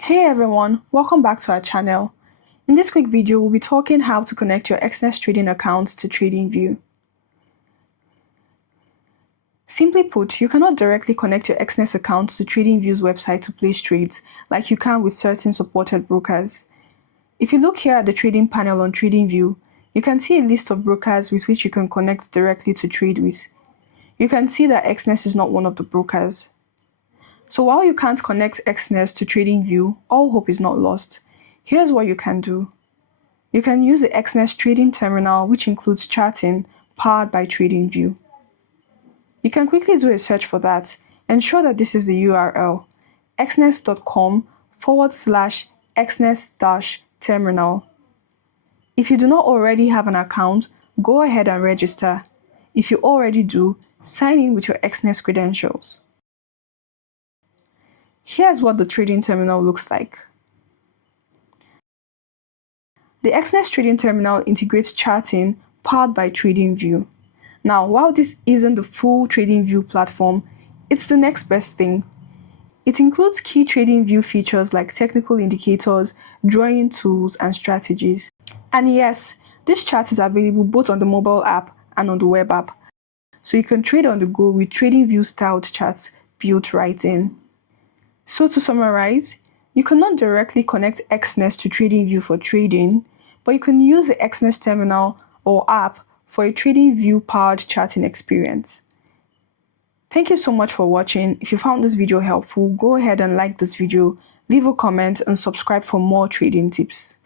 Hey everyone, welcome back to our channel. In this quick video, we'll be talking how to connect your Exness trading account to Tradingview. Simply put, you cannot directly connect your Exness account to Tradingview's website to place trades like you can with certain supported brokers. If you look here at the trading panel on Tradingview, you can see a list of brokers with which you can connect directly to trade with. You can see that Exness is not one of the brokers. So while you can't connect Exness to Tradingview, all hope is not lost. Here's what you can do. You can use the Exness trading terminal, which includes charting, powered by Tradingview. You can quickly do a search for that. Ensure that this is the URL, exness.com/exness-terminal. If you do not already have an account, go ahead and register. If you already do, sign in with your Exness credentials. Here's what the trading terminal looks like. The Exness trading terminal integrates charting powered by Tradingview. Now, while this isn't the full Tradingview platform, it's the next best thing. It includes key Tradingview features like technical indicators, drawing tools, and strategies. And yes, this chart is available both on the mobile app and on the web app, so you can trade on the go with Tradingview styled charts built right in. So to summarize, you cannot directly connect Exness to Tradingview for trading, but you can use the Exness terminal or app for a Tradingview powered charting experience. Thank you so much for watching. If you found this video helpful, go ahead and like this video, leave a comment, and subscribe for more trading tips.